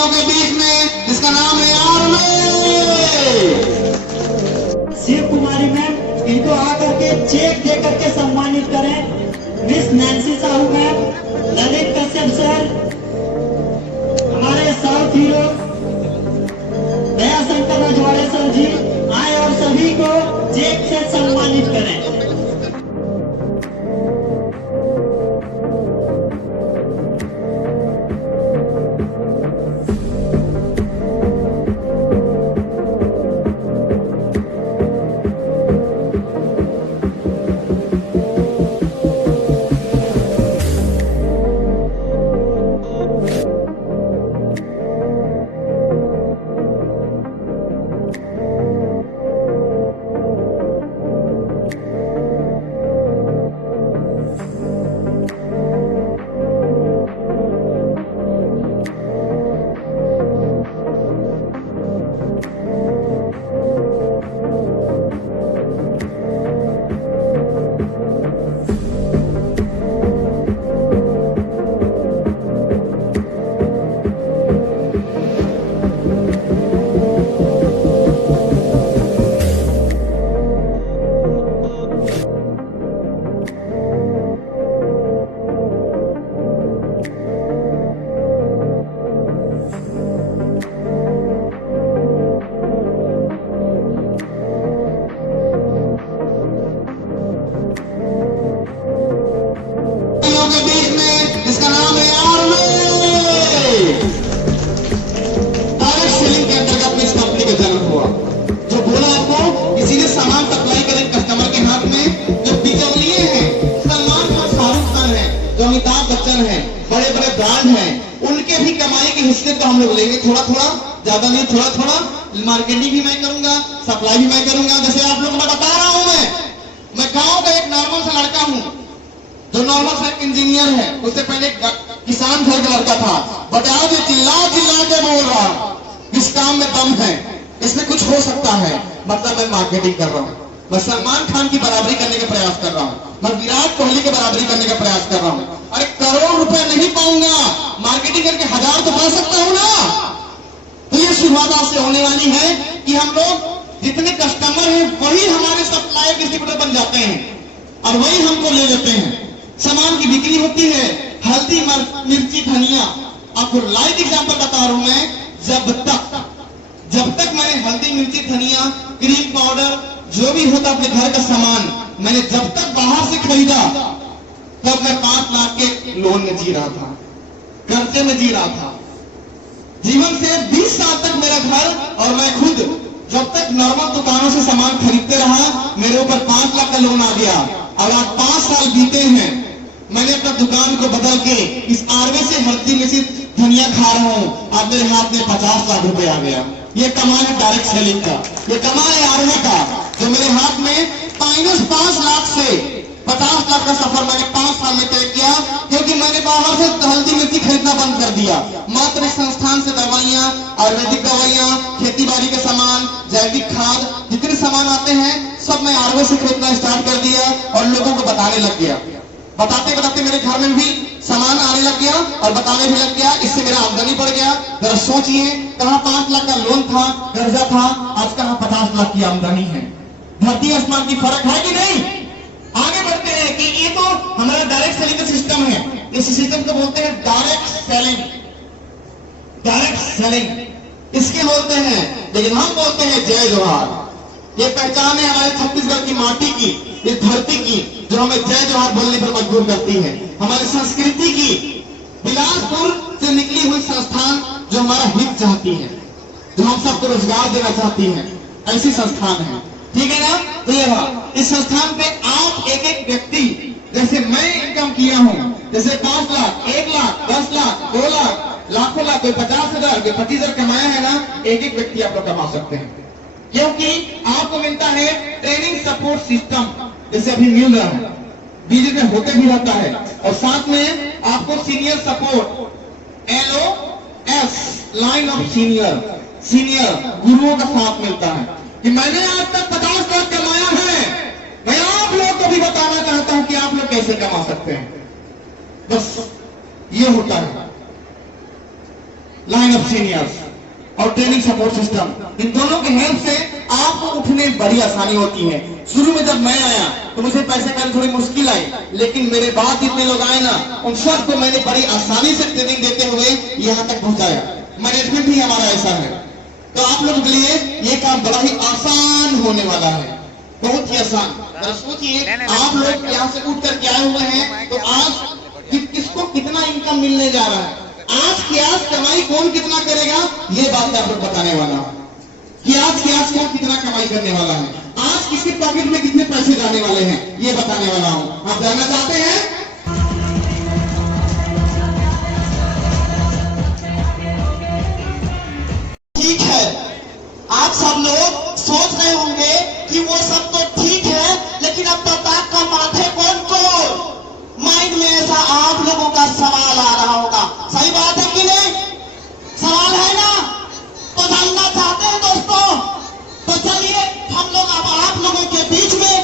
कहानियों के बीच में जिसका नाम है शिव कुमारी मैम, इनको आकर के चेक दे करके सम्मानित करें। Miss Nancy Sahu ma'am, Lalit Kashyap sir, हमारे साउथ हीरो दयाशंकर रजवाड़े सर जी आए और सभी को चेक से सम्मानित करें। जिसका नाम है डायरेक्ट सेलिंग के अंतर्गत में इस कंपनी का जन्म हुआ। जो बोला आपको किसी ने सामान सप्लाई करें कस्टमर के हाथ में, जो बिचौलिए हैं, सलमान खान, शाहरुख खान है, जो अमिताभ बच्चन है, बड़े बड़े ब्रांड हैं, उनके भी कमाई के हिस्से तो हम लोग लेंगे, थोड़ा थोड़ा, ज्यादा नहीं, थोड़ा थोड़ा। मार्केटिंग भी मैं करूंगा, सप्लाई भी मैं करूंगा। जैसे आप लोग को मैं बता रहा हूं, मैं गांव का एक नॉर्मल सा लड़का हूं जो नॉर्मल सा इंजीनियर है। उससे पहले किसान घर का लड़का था, बट आज चिल्ला चिल्ला के बोल रहा इस काम में दम है, इसमें कुछ हो सकता है। मतलब मैं मार्केटिंग कर रहा हूं, मैं सलमान खान की बराबरी करने का प्रयास कर रहा हूं, मैं विराट कोहली की बराबरी करने का प्रयास कर रहा हूं। अरे करोड़ रुपए नहीं पाऊंगा, मार्केटिंग करके 1000 तो पा सकता हूं ना। तो ये शुरुआत से होने वाली है कि हम लोग जितने कस्टमर हैं वही हमारे सप्लाई डिस्ट्रीब्यूटर बन जाते हैं और वही हमको ले लेते हैं। सामान की बिक्री होती है, हल्दी, मिर्ची, धनिया। आपको लाइव एग्जांपल बता रहा हूं मैं, जब तक मैंने हल्दी, मिर्ची, धनिया, क्रीम पाउडर, जो भी होता अपने घर का सामान मैंने जब तक बाहर से खरीदा, तब मैं 5 लाख के लोन में जी रहा था, कर्जे में जी रहा था। जीवन से 20 साल तक मेरा घर और मैं खुद जब तक नॉर्मल दुकानों से सामान खरीदते रहा, मेरे ऊपर 5 लाख का लोन आ गया। और आज 5 साल बीते हैं, मैंने अपना दुकान को बदल के इस आरवे से हल्दी में से धनिया खा रहा हूं। आज मेरे हाथ में 50 लाख रुपए आ गया। ये कमाल है डायरेक्ट सेलिंग का, ये कमाल है आरवे का, जो मेरे हाथ में -5 लाख से 50 लाख का सफर मैंने 5 साल में तय किया, क्योंकि मैंने बाहर से हल्दी मिर्ची खरीदना बंद कर दिया। मात्र इस संस्थान से दवाइयां, आयुर्वेदिक दवाइयां, खेती बाड़ी के सामान, जैविक खाद, जितने सामान आते हैं सब मैं आरवे से खरीदना स्टार्ट कर दिया और लोगों को बताने लग गया। बताते बताते मेरे घर में भी सामान आने लग गया और बताने भी लग गया। इससे मेरा आमदनी बढ़ गया। जरा सोचिए, कहां 5 लाख का लोन था, कर्जा था, आज कहां 50 लाख की आमदनी है। धरती आसमान की फर्क है कि नहीं? आगे बढ़ते हैं कि ये तो हमारा डायरेक्ट सेलिंग का सिस्टम है। इस सिस्टम को बोलते हैं डायरेक्ट सेलिंग। डायरेक्ट सेलिंग इसके बोलते हैं, लेकिन हम बोलते हैं जय जोहार। ये पहचान है हमारे छत्तीसगढ़ की माटी की, इस धरती की, जो हमें जय जोहार बोलने पर मजबूर करती है। हमारी संस्कृति की, बिलासपुर से निकली हुई संस्थान जो हमारा हित चाहती है, जो हम सबको रोजगार देना चाहती है, ऐसी संस्थान है। ठीक है ना? तो ये इस संस्थान पे आप एक एक व्यक्ति, जैसे मैं इनकम किया हूं, जैसे 5 लाख, 1 लाख, 10 लाख, 2 लाख, लाखों लाख, कोई 50,000, कोई 25,000 कमाया है ना, एक एक व्यक्ति आप लोग कमा सकते हैं। क्योंकि आपको मिलता है ट्रेनिंग सपोर्ट सिस्टम, जैसे अभी मिल रहा है, बीच में होते भी रहता है, और साथ में आपको senior support LOS, line of senior गुरुओं का साथ मिलता है। कि मैंने आज तक 50 लाख कमाया है, मैं आप लोग को भी बताना चाहता हूं कि आप लोग कैसे कमा सकते हैं। बस ये होता है। लाइन ऑफ सीनियर्स और ट्रेनिंग सपोर्ट सिस्टम, इन दोनों के हेल्प से आपको उठने में बड़ी आसानी होती है। शुरू में जब मैं आया तो मुझे पैसे करने थोड़ी मुश्किल आई, लेकिन मेरे बाद जितने लोग आए ना उन सबको मैंने बड़ी आसानी से ट्रेनिंग देते हुए यहाँ तक पहुंचाया। मैनेजमेंट भी हमारा ऐसा है। तो आप लोगों के लिए ये काम बड़ा ही आसान होने वाला है, बहुत ही आसान। और सोचिए आप लोग यहाँ से उठ करके आए हुए हैं तो आज किसको कितना इनकम मिलने जा रहा है, आज की आज कमाई कौन कितना करेगा, ये बात आप लोग बताने वाला हूं कि आज की आज कौन कितना कमाई करने वाला है, आज किसके पॉकेट में कितने पैसे जाने वाले हैं, ये बताने वाला हूं। आप जानना चाहते हैं? ठीक है, आप सब लोग सोच रहे होंगे कि वो सब तो ठीक है, लेकिन अब प्रताप का माथे कौन को माइंड में ऐसा आप लोगों का सवाल आ रहा होगा। सही बात है कि नहीं? सवाल है ना? तो जानना चाहते हैं दोस्तों? तो चलिए हम लोग अब आप लोगों के बीच में,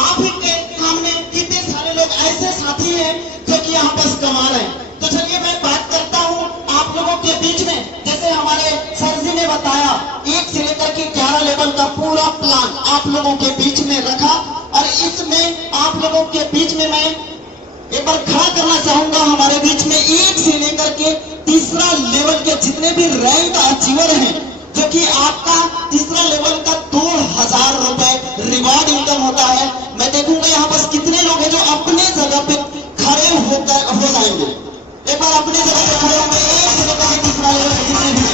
आप ही के सामने कितने सारे लोग ऐसे साथी हैं जो कि यहाँ बस कमा रहे हैं। तो चलिए मैं बात करता हूँ आप लोगों के बीच में। जैसे हमारे सर जी ने बताया 1 से लेकर के 11 लेवल का पूरा प्लान आप लोगों के बीच में रखा, और इसमें आप लोगों के बीच में मैं एक बार खड़ा करना चाहूंगा हमारे बीच में 1 से लेकर के तीसरा लेवल के जितने भी रैंक अचीवर हैं, जो कि आपका तीसरा लेवल का 2000 रुपए रिवार्ड इनकम होता है। मैं देखूंगा यहाँ पर कितने लोग हैं जो अपने जगह पे खड़े हो जाएंगे। एक बार अपने जगह पे खड़े होंगे 1 से लेकर के तीसरा लेवल के जितने भी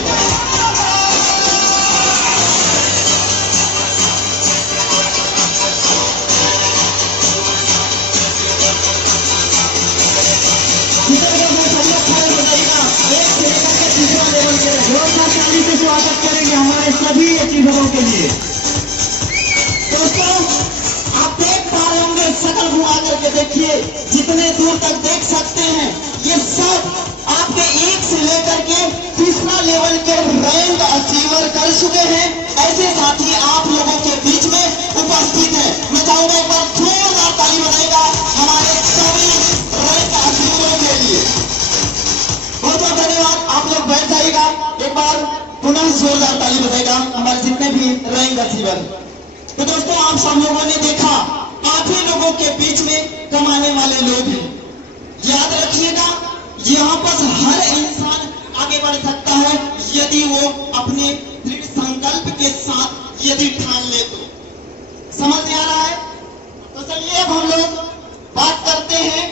से स्वागत करेंगे हमारे सभी अचीवरों के लिए। दोस्तों आप देख पा रहे होंगे, शकल घुमा करके देखिए, जितने दूर तक देख सकते हैं ये सब आपके 1 से लेकर के तीसरा लेवल के रैंक अचीवर कर चुके हैं। ऐसे साथी आप लोगों के बीच में उपस्थित है। मैं चाहूंगा एक बार जोरदार ताली बजाएगा हमारे सभी रैंक अचीवरों के लिए। बहुत बहुत धन्यवाद। आप लोग बैठ जाइएगा, एक बार पुनः जोरदार ताली बजाएगा हमारे जितने भी रैंक अचीवर। तो दोस्तों आप सब लोगों ने देखा आप ही लोगों के बीच में कमाने वाले लोग हैं। याद रखिएगा यहाँ पर हर इंसान आगे बढ़ सकता है यदि वो अपने दृढ़ संकल्प के साथ यदि ठान ले तो। समझ में आ रहा है? तो चलिए अब हम लोग बात करते हैं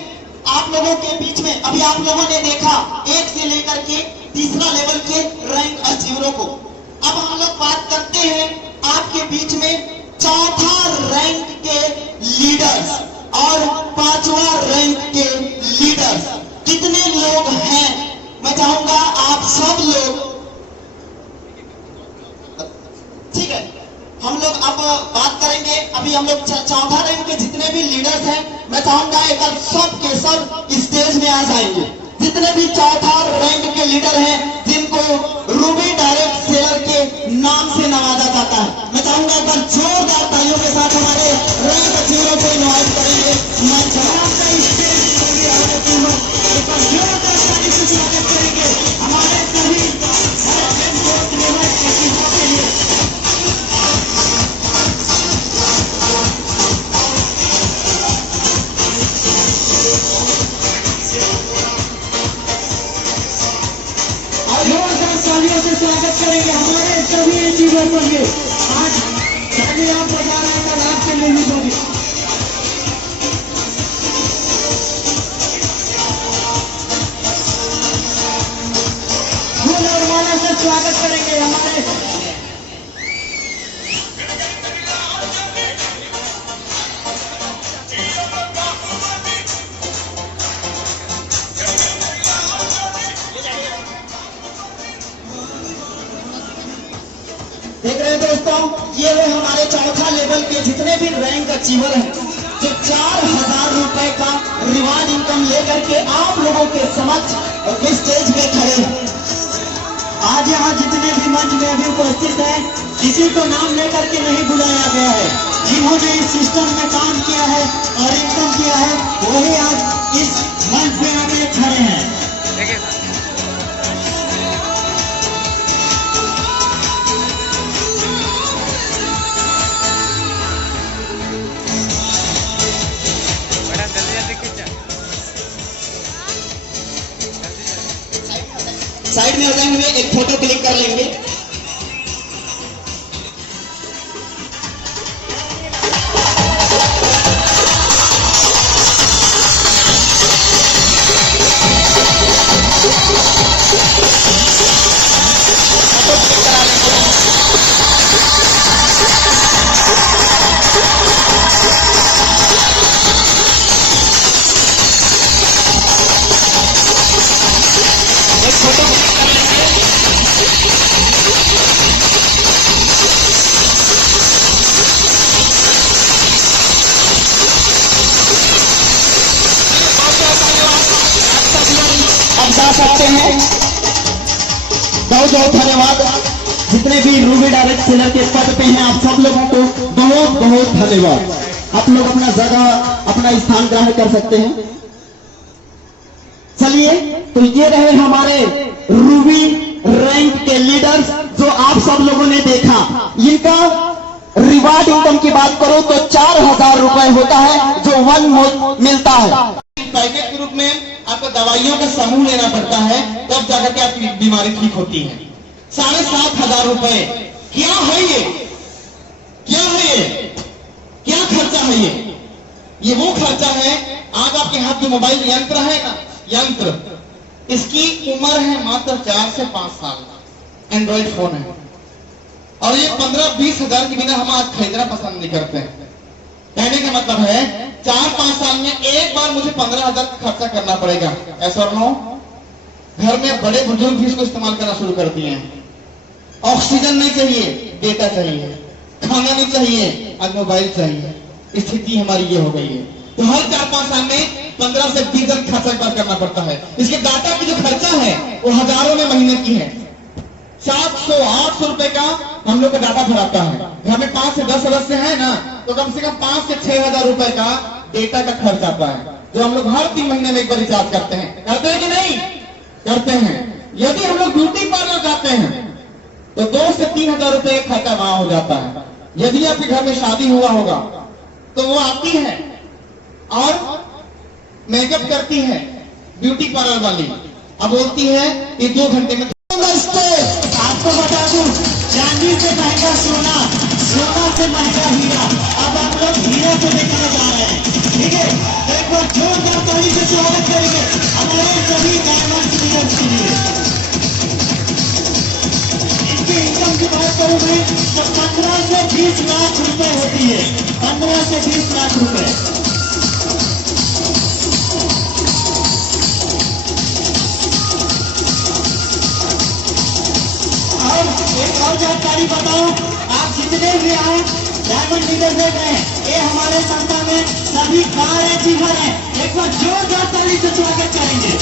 आप लोगों के बीच में। अभी आप लोगों ने देखा 1 से लेकर के तीसरा लेवल के रैंक अचीवरों को। अब हम लोग बात करते हैं आपके बीच में चौथा रैंक के लीडर्स और 5वां रैंक के लीडर्स कितने लोग हैं। मैं चाहूंगा आप सब लोग, ठीक है, हम लोग अब बात करेंगे। अभी हम लोग चौथा रैंक के जितने भी लीडर्स हैं, मैं चाहूंगा एक बार सब के सब स्टेज में आ जाएंगे। जितने भी चौथा रैंक के लीडर हैं जिनको रूबी डायरेक्ट सेलर के नाम से नवाजा जाता है, मैं चाहूंगा एक बार जोरदार तालियों के साथ हमारे रैंक अचीवरों को इनवाइट करेंगे। मैं चाहूंगा जोरदार ताली से स्वागत करेंगे हमारे सभी के लिए। तालियों से स्वागत करेंगे हमारे सभी अचीवर को। आज ताली आप बजा रहे हैं, कल आपके लिए भी होगी। फूल और माला से स्वागत करेंगे हमारे देख रहे हैं दोस्तों, ये वो हमारे चौथा लेवल के जितने भी रैंक अचीवर हैं जो 4000 रुपए का रिवार्ड इनकम लेकर के आप लोगों के समक्ष स्टेज पे खड़े हैं। आज यहाँ जितने भी मंच में अभी उपस्थित हैं, किसी को नाम लेकर के नहीं बुलाया गया है। जिन्होंने इस सिस्टम में काम किया है और इनकम किया है वही आज इस मंच पे आगे खड़े हैं। साइड में हो जाएंगे, एक फोटो क्लिक कर लेंगे। जा सकते हैं। बहुत बहुत धन्यवाद। जितने भी रूबी डायरेक्ट सेलर के पद पे हैं, आप सब लोगों को बहुत बहुत धन्यवाद। आप लोग अपना जगह, अपना स्थान ग्रहण कर सकते हैं। चलिए, तो ये रहे हमारे रूबी रैंक के लीडर्स जो आप सब लोगों ने देखा। इनका रिवार्ड इनकम की बात करो तो 4,000 रुपए होता है जो वन मिलता है। पैकेट के रूप में आपको दवाइयों का समूह लेना पड़ता है, तब जाकर के आपकी बीमारी ठीक होती है। 7,500 रुपए क्या है ये? क्या है ये? क्या खर्चा है ये वो खर्चा है। आज आपके हाथ में मोबाइल यंत्र है ना, यंत्र, इसकी उम्र है मात्र 4 से 5 साल। एंड्रॉइड फोन है और ये 15-20 हजार के बिना हम आज खरीदना पसंद नहीं करते हैं। कहने का मतलब है 4-5 साल में एक बार मुझे 15,000 का खर्चा करना पड़ेगा। ऐसा और नो, घर में बड़े बुजुर्ग भी इसको इस्तेमाल करना शुरू कर दिए हैं। ऑक्सीजन नहीं चाहिए, डेटा चाहिए। खाना नहीं चाहिए, आज मोबाइल चाहिए। स्थिति हमारी ये हो गई है। तो हर 4-5 साल में 15 से 20 हजार खर्चा एक बार करना पड़ता है। इसके डाटा की जो खर्चा है वो हजारों में महीने की है। 700-800 रुपए का हम लोग का डाटा भराता है। घर में 5 से 10 सदस्य है ना, तो कम से कम 5 से 6 हजार रुपए का डेटा का खर्च आता है, जो हम लोग हर 3 महीने में एक बार रिचार्ज करते हैं। करते हैं कि नहीं? करते हैं। यदि हम लोग ब्यूटी पार्लर जाते हैं तो 2 से 3 हजार रुपए का खर्चा वहां हो जाता है। यदि आपके घर में शादी हुआ होगा तो वो आती है और मेकअप करती है ब्यूटी पार्लर वाली। अब बोलती है कि 2 घंटे में। आपको बता दूं, चांदी से महंगा सोना, सोना से महंगा हीरा। अब आप लोग हीरा को देखने जा रहे हैं, ठीक है? तो एक बार जोरदार ताली से स्वागत करेंगे हमारे सभी डायमंड लीडर्स के लिए। इनकी इनकम की बात करूं मैं तो 15 से 20 लाख रुपए होती है। 15 से 20 लाख रुपए। एक और जानकारी बताओ, आप जितने भी आए डायमंड लीडर देख रहे हैं, ये हमारे संस्था में सभी कार है, जीवन है। एक बार जोरदार ताली से स्वागत करेंगे।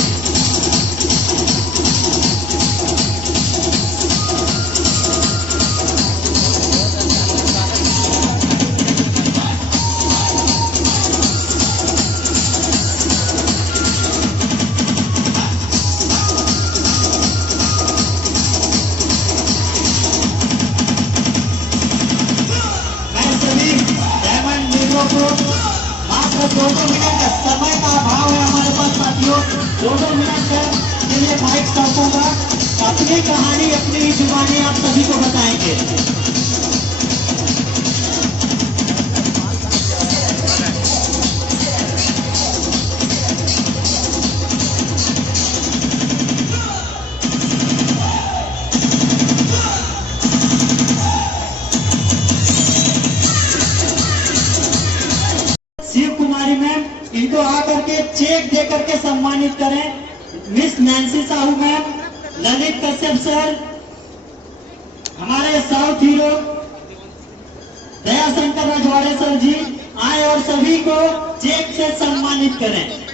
मात्र 2 मिनट समय का अभाव है हमारे पास साथियों। 2 मिनट के लिए माइक सौंपूंगा। अपनी कहानी अपनी ही जुबानी आप सभी को बताएंगे। शिव कुमारी मैम, इनको आकर के चेक दे करके सम्मानित करें। Miss Nancy Sahu ma'am, Lalit Kashyap sir, हमारे साउथ हीरो दयाशंकर रजवाड़े सर जी आए और सभी को चेक से सम्मानित करें।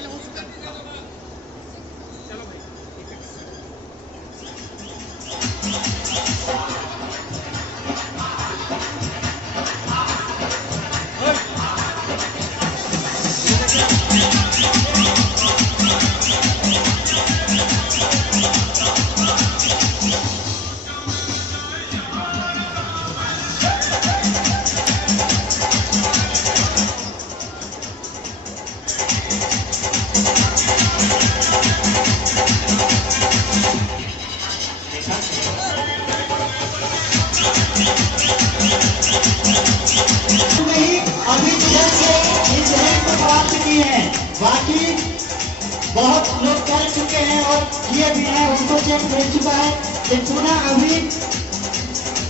बहुत लोग कर चुके हैं और किए भी हैं, उनको चेक मिल चुका है। ये चुना अभी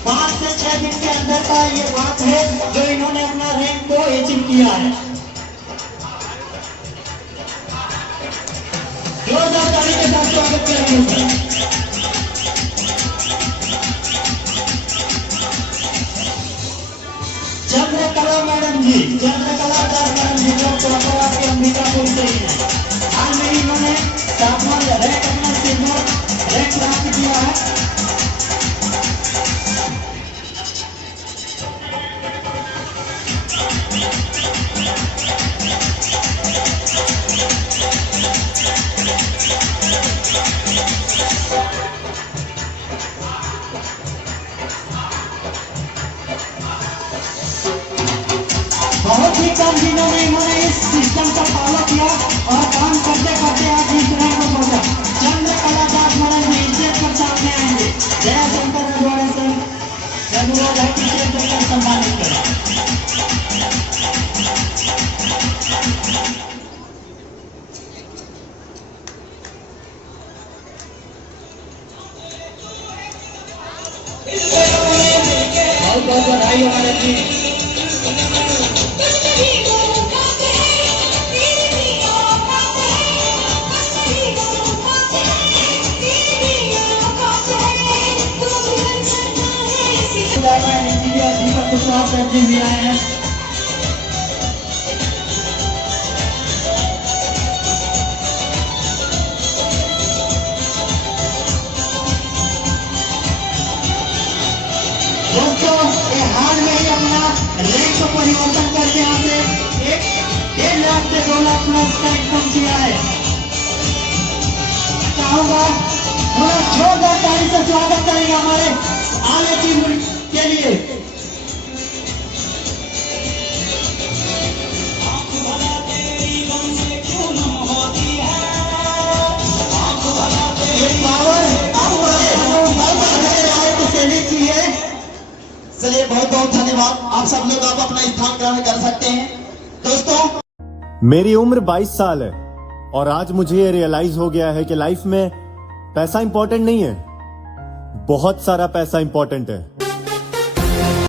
5 से 6 दिन के अंदर का ये बात है जो इन्होंने अपना रैंक को अचीव किया है। जोरदार ताली के साथ स्वागत करेंगे। चंद्रकला मैडम जी, चंद्रकला दास मैडम जी जो प्रॉपर आपके अंबिकापुर से ही है। हाल में इन्होंने तापमान रैंक अपना सिल्वर रैंक प्राप्त किया है। बहुत ही कम दिनों में इन्होंने इस सिस्टम को फॉलो किया और काम करते करते आज इस रैंक को पहुंचा। चंद्रकला दास मैडम जी स्टेज पर सामने आएंगे। जय शंकर रघुवंश सर, अनुरोध है कि स्टेज पर सम्मानित करें। बहुत बहुत बधाई हो मैडम जी। इंजीनियर दीपक कुशवाहा सर जी भी आए हैं। दोस्तों ये हाल में ही अपना रैंक को परिवर्तन करके यहाँ से 1.5 लाख से 2 लाख प्लस का इनकम किया है। चाहूंगा थोड़ा जोरदार ताली से स्वागत करेंगे हमारे आगे टीम के लिए। चलिए बहुत बहुत धन्यवाद। आप सब लोग आप अपना स्थान ग्रहण कर सकते हैं। दोस्तों मेरी उम्र 22 साल है और आज मुझे ये रियलाइज हो गया है कि लाइफ में पैसा इंपॉर्टेंट नहीं है, बहुत सारा पैसा इंपॉर्टेंट है।